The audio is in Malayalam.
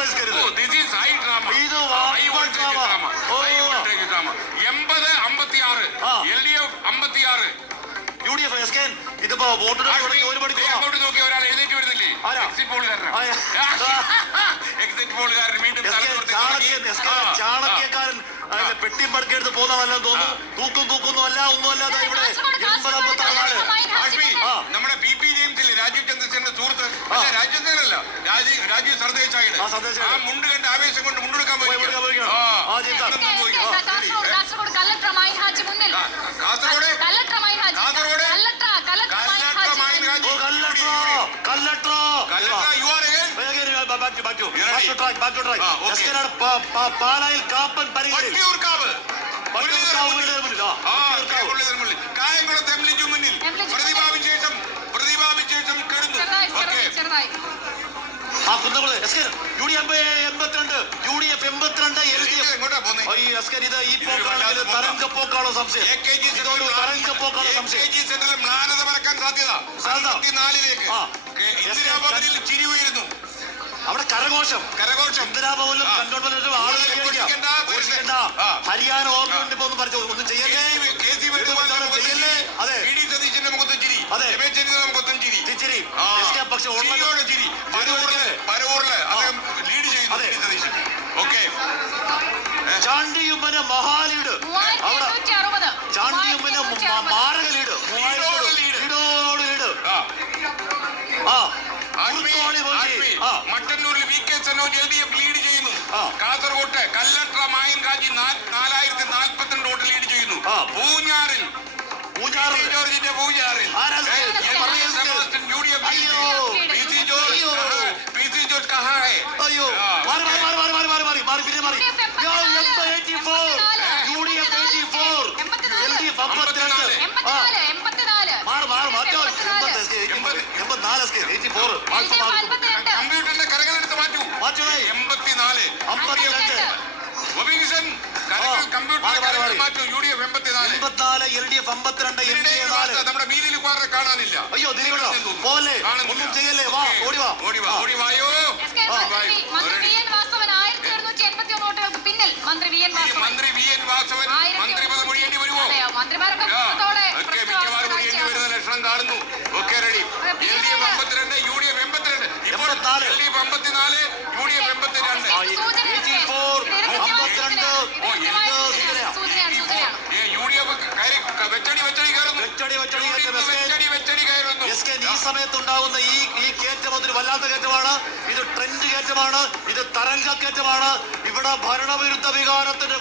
This is high drama. High voltage drama. High voltage drama. 80-56. LDF 56. UDF SKN ഇതിപ്പോ വോട്ട് അങ്ങോട്ട് നോക്കി ഒരാൾ എഴുന്നേറ്റ് വരുന്നില്ലേ? എക്സിറ്റ് പോളുകാരൻ വീണ്ടും ചാണക്യക്കാരൻ പെട്ടിയും പടക്കെടുത്ത് പോകുന്നതല്ലെന്ന് തോന്നുന്നു. തൂക്കുന്നു അല്ല ഒന്നുമല്ല. ഇവിടെ 80-56 നമ്മുടെ PP ജെയിംസിലെ രാജീവ് ചന്ദ്രസേനന്റെ സുഹൃത്ത് രാജ്യത്തേനല്ല രാജീവ് സർദേശായിയുടെ ആ മുണ്ട് കണ്ട് ആവേശം കൊണ്ട് മുണ്ടെടുക്കാൻ പോയി. പാലായിൽ കാപ്പൻ കായംകുളത്ത് എംലിജു മുന്നിൽ പ്രതിഭാവിശേഷം കരുന്നു. UDF 82 LDF ഇത് ഈ പോക്കാണെങ്കിൽ തരംഗപ്പോക്കാണോ സംശയം? തരംഗപ്പോക്കാണോ സംശയം? മ്ലാനത പറക്കാൻ സാധ്യത 64ലേക്ക് ഇന്ദിരാഭവനിൽ ചിരി ഉയരുന്നു. അവിടെ കരഘോഷം ഇന്ദിരാഭവനിലും കണ്ടോൺമെന്റിലും ഹരിയാന ഓർമ്മ ഒന്നും പറഞ്ഞു ഒന്നും ചെയ്യല്ലേ. അതെ സതീശന്റെ മുഖത്തും ചിരി, രമേശ് ചെന്നിത്തല മുഖത്തും ചിരി. പക്ഷെ പരവൂരില് അദ്ദേഹം ലീഡ് ചെയ്യുന്നു സതീശൻ. ഓക്കെ ചാണ്ടിയുമ്മന് മഹാലീഡ്, അവിടെ ചാണ്ടിയുമ്മന് മാരക ലീഡ്, 3000 ലീഡ്. മട്ടന്നൂരിൽ VK സനോജ് LDF ലീഡ് ചെയ്യുന്നു. കാസർകോട്ട് കല്ലട്ര മായൻ കാജി 4042 വോട്ട് ലീഡ് ചെയ്യുന്നു. പൂഞ്ഞാറിൽ ജോർജിന്റെ പൂഞ്ഞാറിൽ UDF PC ജോർജ് കഹാ ഹൈ? കമ്പ്യൂട്ടറിന്റെ കരകളെടുത്ത് മാറ്റൂ. 84 കമ്പ്യൂട്ടർ മാറ്റൂ. UDF 84 LDF 52 നമ്മുടെ മീനിൽ കുറെ കാണാനില്ല. അയ്യോ ഒന്നും ചെയ്യല്ലേ. ഓടി വായോ. മന്ത്രി വി എൻ വാസവൻ മന്ത്രിപദം ഒഴിയേണ്ടി വരുമോ? മിക്കവാറും ഒഴിയേണ്ടി വരുന്ന ലക്ഷണം കാണുന്നു. Okay ready. LDF 52 UDF 82. ഇപ്പോൾ LDF 54 UDF 82. ഈ സമയത്തുണ്ടാവുന്ന ഈ കയറ്റം അതൊരു വല്ലാത്ത കയറ്റമാണ്. ഇത് ട്രെൻഡ് കയറ്റമാണ്. ഇത് തരംഗ കയറ്റമാണ്. ഇവിടെ ഭരണവിരുദ്ധ വികാരത്തിന്റെ